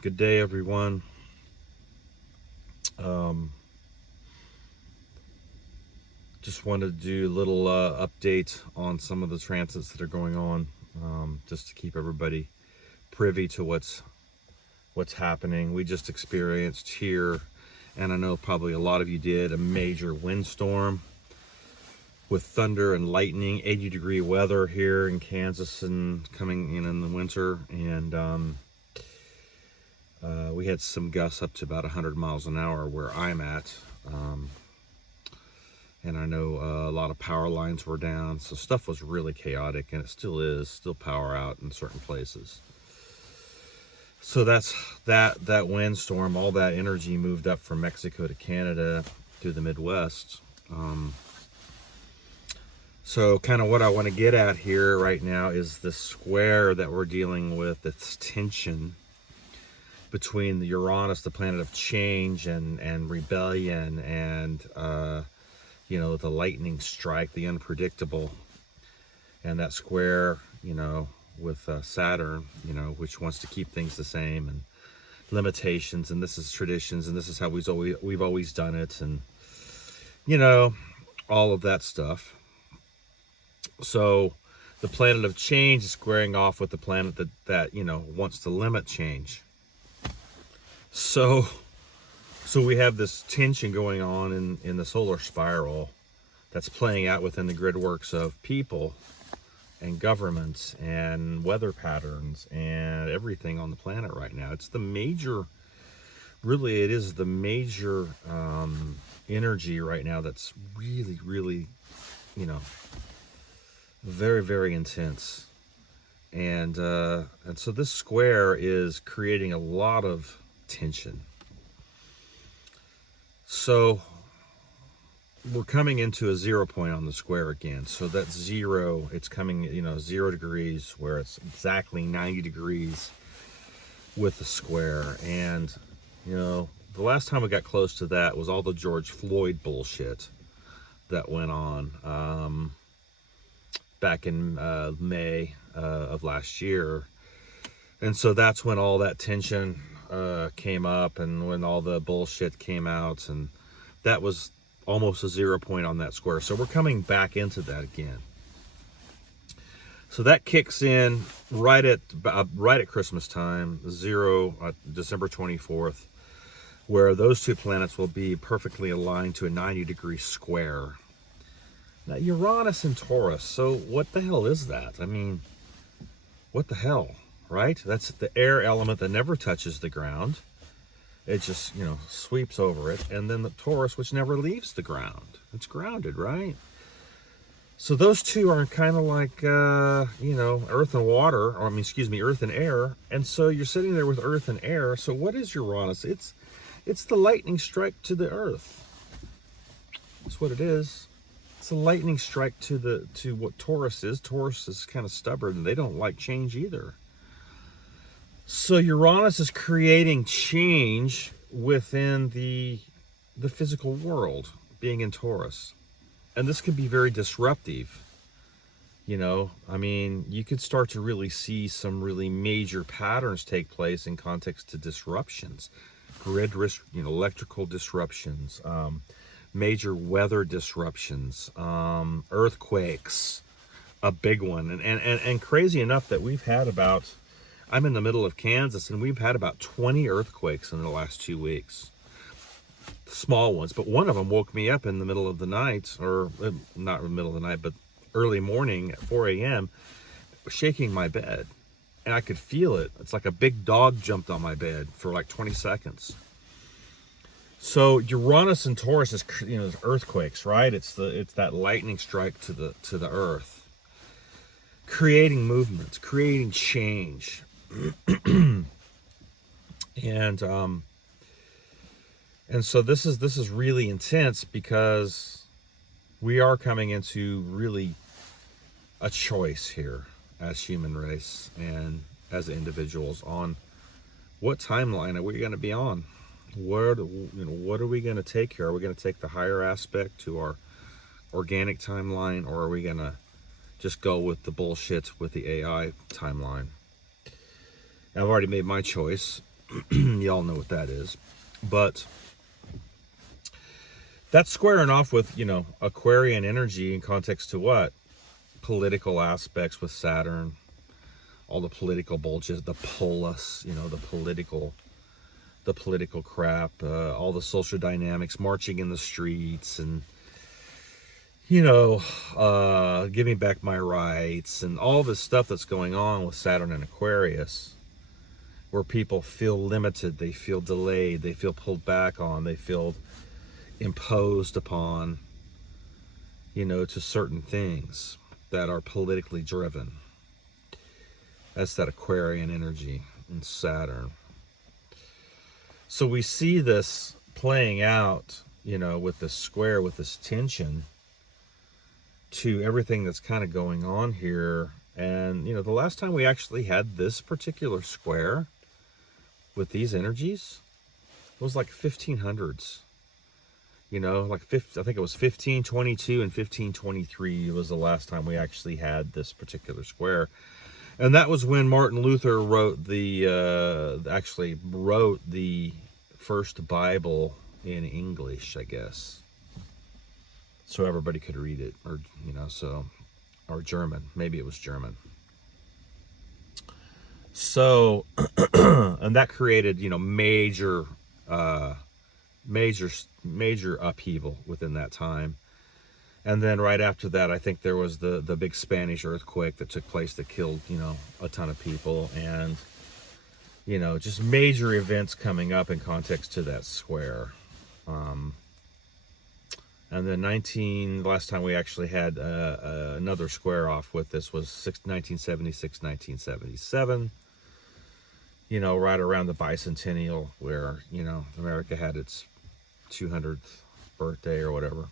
Good day, everyone. Um, just wanted to do a little update on some of the transits that are going on, just to keep everybody privy to what's happening. We just experienced here, and I know probably a lot of you did, a major windstorm with thunder and lightning, 80-degree weather here in Kansas, and coming in the winter, and we had some gusts up to about 100 miles an hour where I'm at. And I know a lot of power lines were down, so stuff was really chaotic, and it still is, still power out in certain places. So that's that windstorm. All that energy moved up from Mexico to Canada through the Midwest. So kind of what I want to get at here right now is the square that we're dealing with, this tension between the Uranus, the planet of change and rebellion, and the lightning strike, the unpredictable, and that square, with Saturn, which wants to keep things the same, and limitations, and this is traditions, and this is how we've always done it, and all of that stuff. So the planet of change is squaring off with the planet that wants to limit change. So we have this tension going on in the solar spiral that's playing out within the grid works of people and governments and weather patterns and everything on the planet right now. It's the major, really, it is the major energy right now that's really, really, very, very intense. And so this square is creating a lot of tension. So we're coming into a 0 point on the square again. So that's zero. It's coming, 0 degrees, where it's exactly 90 degrees with the square. And, the last time we got close to that was all the George Floyd bullshit that went on back in May of last year. And so that's when all that tension came up, and when all the bullshit came out, and that was almost a 0 point on that square. So we're coming back into that again. So that kicks in right at Christmas time, December 24th, where those two planets will be perfectly aligned to a 90-degree square. Now, Uranus and Taurus. So what the hell is that? I mean, what the hell, right? That's the air element that never touches the ground. It just, sweeps over it. And then the Taurus, which never leaves the ground. It's grounded, right? So those two are kind of like, earth and water, earth and air. And so you're sitting there with earth and air. So what is Uranus? It's the lightning strike to the earth. That's what it is. It's a lightning strike to what Taurus is. Taurus is kind of stubborn, and they don't like change either. So Uranus is creating change within the physical world, being in Taurus. And this could be very disruptive. You could start to really see some really major patterns take place in context to disruptions. Grid, electrical disruptions, major weather disruptions, earthquakes, a big one. And crazy enough that we've had I'm in the middle of Kansas, and we've had about 20 earthquakes in the last 2 weeks. Small ones, but one of them woke me up in the middle of the night, or not in the middle of the night, but early morning at 4 a.m., shaking my bed. And I could feel it. It's like a big dog jumped on my bed for like 20 seconds. So Uranus and Taurus is, earthquakes, right? It's that lightning strike to the earth, creating movements, creating change. And so this is really intense, because we are coming into really a choice here as human race and as individuals on what timeline are we going to be on. What are we going to take here? Are we going to take the higher aspect to our organic timeline, or are we going to just go with the bullshit with the AI timeline? I've already made my choice. Y'all know what that is. But that's squaring off with, Aquarian energy in context to what? Political aspects with Saturn, all the political bullshit, the polis, the political crap, all the social dynamics, marching in the streets, and giving back my rights, and all this stuff that's going on with Saturn and Aquarius, where people feel limited, they feel delayed, they feel pulled back on, they feel imposed upon, to certain things that are politically driven. That's that Aquarian energy in Saturn. So we see this playing out, with this square, with this tension to everything that's kind of going on here. And, the last time we actually had this particular square with these energies was like 1500s. I think it was 1522 and 1523 was the last time we actually had this particular square. And that was when Martin Luther wrote actually wrote the first Bible in English, I guess, so everybody could read it, or or German. Maybe it was German. So, and that created, major upheaval within that time. And then right after that, I think there was the big Spanish earthquake that took place that killed, a ton of people, and, just major events coming up in context to that square. And then the last time we actually had another square off with this was 1976, 1977. Right around the bicentennial, where, America had its 200th birthday or whatever.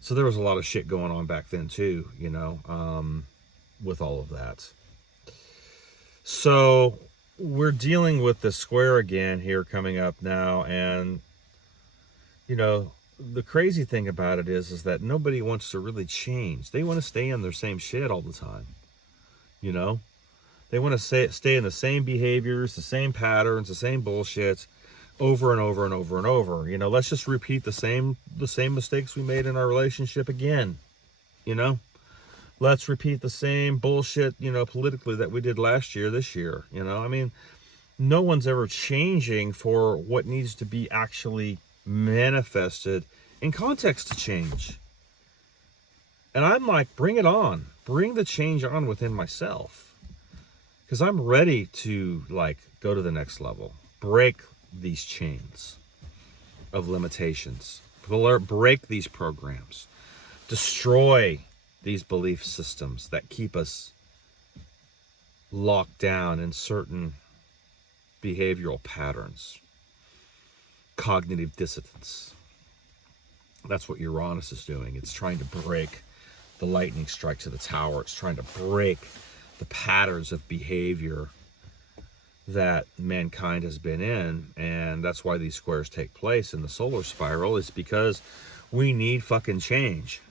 So there was a lot of shit going on back then too, with all of that. So we're dealing with the square again here coming up now. And, the crazy thing about it is that nobody wants to really change. They want to stay in their same shit all the time. They want to stay in the same behaviors, the same patterns, the same bullshit over and over and over and over. Let's just repeat the same mistakes we made in our relationship again. Let's repeat the same bullshit, politically that we did last year, this year. No one's ever changing for what needs to be actually manifested in context to change. And I'm like, bring it on. Bring the change on within myself. Because I'm ready to, go to the next level. Break these chains of limitations. Break these programs. Destroy these belief systems that keep us locked down in certain behavioral patterns. Cognitive dissonance. That's what Uranus is doing. It's trying to break the lightning strike to the tower. It's trying to break the patterns of behavior that mankind has been in. And that's why these squares take place in the solar spiral, is because we need fucking change.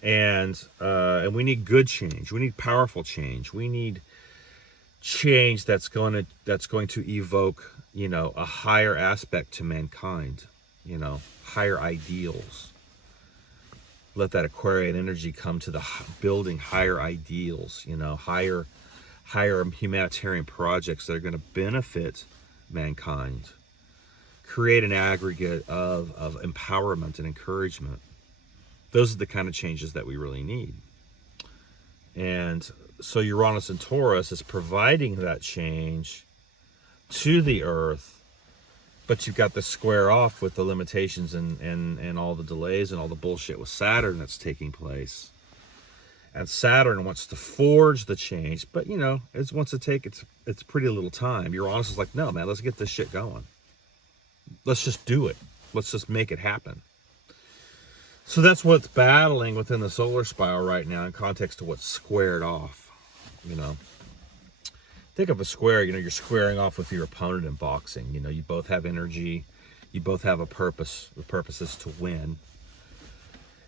And we need good change. We need powerful change. We need change that's going to evoke, a higher aspect to mankind, higher ideals. Let that Aquarian energy come to the building higher ideals, higher humanitarian projects that are going to benefit mankind. Create an aggregate of empowerment and encouragement. Those are the kind of changes that we really need. And so Uranus and Taurus is providing that change to the Earth, but you've got the square off with the limitations and all the delays and all the bullshit with Saturn that's taking place. And Saturn wants to forge the change, but it wants to take its pretty little time. Uranus is like, no, man, let's get this shit going. Let's just do it. Let's just make it happen. So that's what's battling within the solar spiral right now in context to what's squared off. Think of a square, you're squaring off with your opponent in boxing. You both have energy, you both have a purpose. The purpose is to win.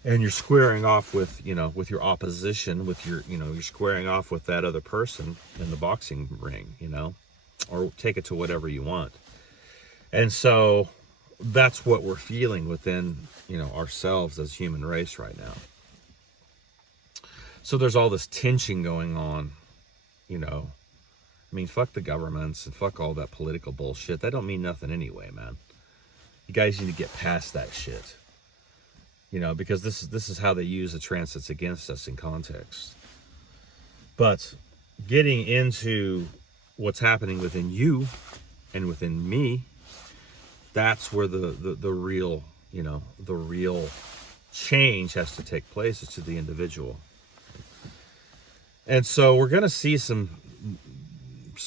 And you're squaring off with, with your opposition, with your, you're squaring off with that other person in the boxing ring, or take it to whatever you want. And so that's what we're feeling within, ourselves as human race right now. So there's all this tension going on, I mean, fuck the governments and fuck all that political bullshit. That don't mean nothing anyway, man. You guys need to get past that shit. Because this is how they use the transits against us in context. But getting into what's happening within you and within me, that's where the real, the real change has to take place. It's to the individual. And so we're going to see some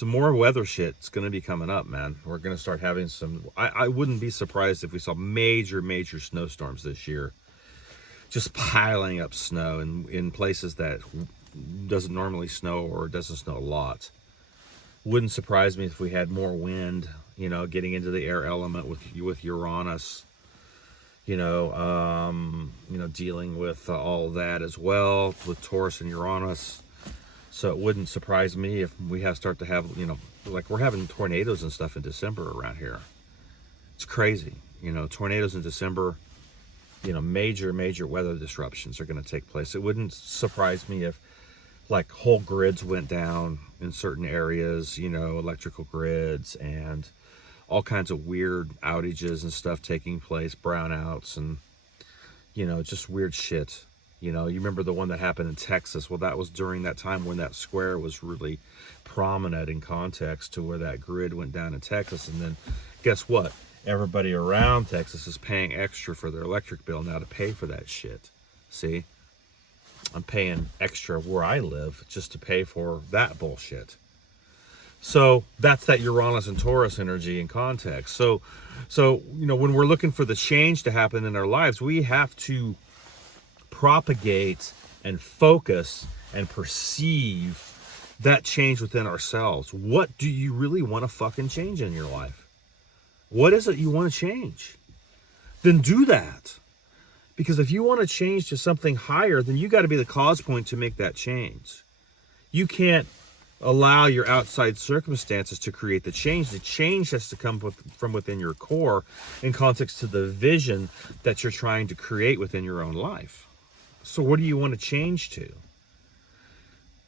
more weather shit's going to be coming up, man. We're going to start having some, I wouldn't be surprised if we saw major snowstorms this year. Just piling up snow in places that doesn't normally snow or doesn't snow a lot. Wouldn't surprise me if we had more wind, getting into the air element with Uranus, dealing with all that as well with Taurus and Uranus. So it wouldn't surprise me if we start to have, like we're having tornadoes and stuff in December around here. It's crazy, tornadoes in December. Major weather disruptions are going to take place. It wouldn't surprise me if like whole grids went down in certain areas, electrical grids, and all kinds of weird outages and stuff taking place, brownouts and, just weird shit. You remember the one that happened in Texas? Well, that was during that time when that square was really prominent in context to where that grid went down in Texas. And then guess what? Everybody around Texas is paying extra for their electric bill now to pay for that shit. See? I'm paying extra where I live just to pay for that bullshit. So that's that Uranus and Taurus energy in context. So when we're looking for the change to happen in our lives, we have to propagate and focus and perceive that change within ourselves. What do you really want to fucking change in your life? What is it you want to change? Then do that. Because if you want to change to something higher, then you got to be the cause point to make that change. You can't allow your outside circumstances to create the change. The change has to come from within your core in context to the vision that you're trying to create within your own life. So what do you want to change to?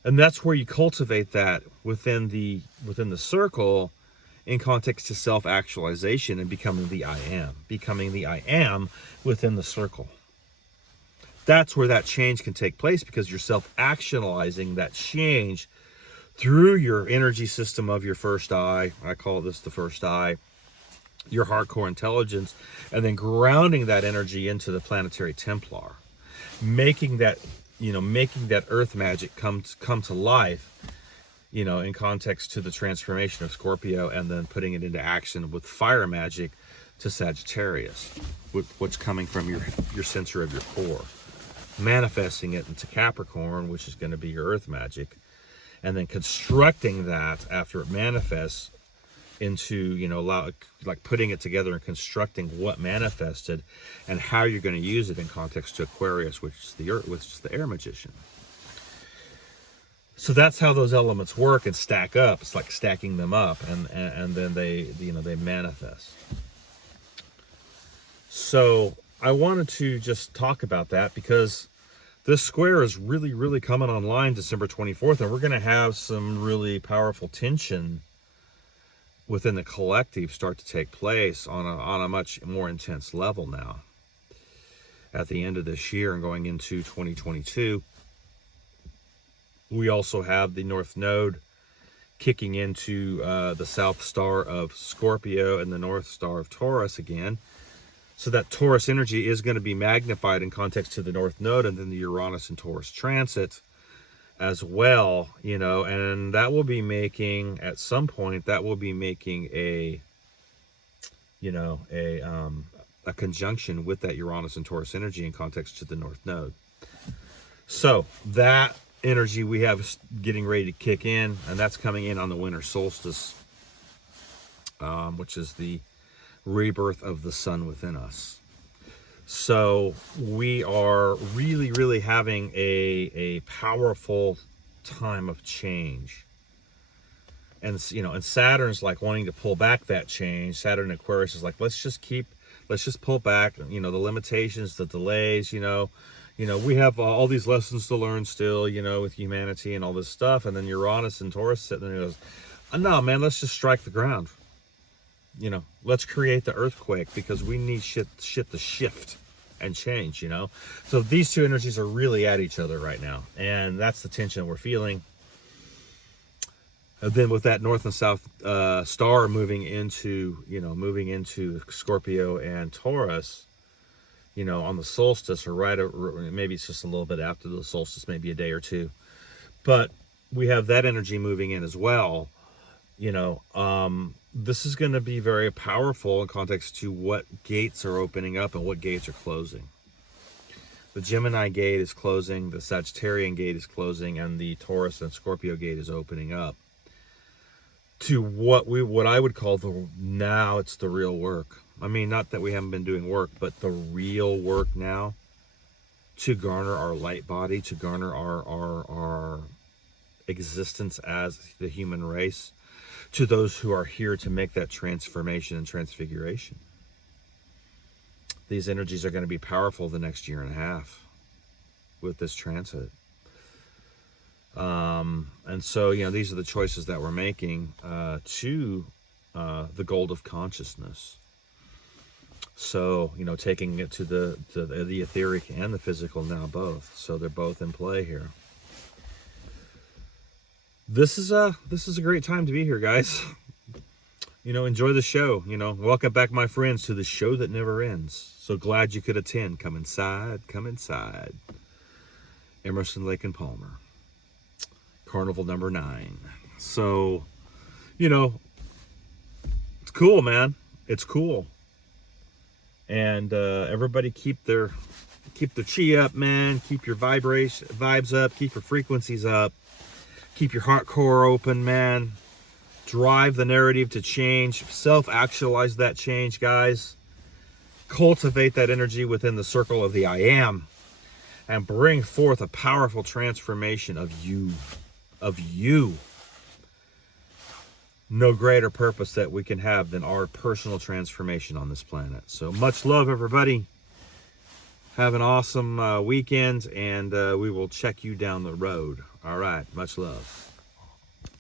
And that's where you cultivate that within the circle in context to self-actualization and becoming the I am within the circle. That's where that change can take place, because you're self-actualizing that change through your energy system of your first eye. I call this the first eye, your hardcore intelligence, and then grounding that energy into the planetary Templar, making that earth magic come to life, in context to the transformation of Scorpio, and then putting it into action with fire magic to Sagittarius, what's coming from your center of your core, manifesting it into Capricorn, which is going to be your earth magic, and then constructing that after it manifests into, like putting it together and constructing what manifested and how you're going to use it in context to Aquarius, which is the air magician. So that's how those elements work and stack up. It's like stacking them up, and then they manifest. So I wanted to just talk about that because this square is really, really coming online December 24th, and we're going to have some really powerful tension within the collective start to take place on a much more intense level now at the end of this year and going into 2022. We also have the North Node kicking into the South Star of Scorpio and the North Star of Taurus again. So that Taurus energy is going to be magnified in context to the North Node, and then the Uranus and Taurus transit as well, and that will be making, at some point, a conjunction with that Uranus and Taurus energy in context to the North Node. So that energy we have getting ready to kick in, and that's coming in on the winter solstice, which is the rebirth of the sun within us. So we are really, really having a powerful time of change. and and Saturn's like wanting to pull back that change. Saturn and Aquarius is like, let's just pull back, the limitations, the delays, we have all these lessons to learn still, with humanity and all this stuff. And then Uranus and Taurus sitting there and goes, no, man, let's just strike the ground. Let's create the earthquake, because we need shit to shift and change, So these two energies are really at each other right now. And that's the tension we're feeling. And then with that north and south star moving into Scorpio and Taurus, on the solstice, or maybe it's just a little bit after the solstice, maybe a day or two. But we have that energy moving in as well. This is going to be very powerful in context to what gates are opening up and what gates are closing. The Gemini gate is closing, the Sagittarian gate is closing, and the Taurus and Scorpio gate is opening up to what I would call now it's the real work. I mean, not that we haven't been doing work, but the real work now to garner our light body, to garner our existence as the human race, to those who are here to make that transformation and transfiguration. These energies are going to be powerful the next year and a half with this transit. And so, these are the choices that we're making to the gold of consciousness. So, taking it to the etheric and the physical now, both. So they're both in play here. This is a great time to be here, guys. Enjoy the show. Welcome back, my friends, to the show that never ends. So glad you could attend. Come inside. Emerson, Lake and Palmer. Carnival number 9. So, it's cool, man. It's cool. And everybody keep their chi up, man. Keep your vibes up. Keep your frequencies up. Keep your heart core open, man. Drive the narrative to change. Self-actualize that change, guys. Cultivate that energy within the circle of the I am. And bring forth a powerful transformation of you. No greater purpose that we can have than our personal transformation on this planet. So much love, everybody. Have an awesome weekend, and we will check you down the road. All right, much love.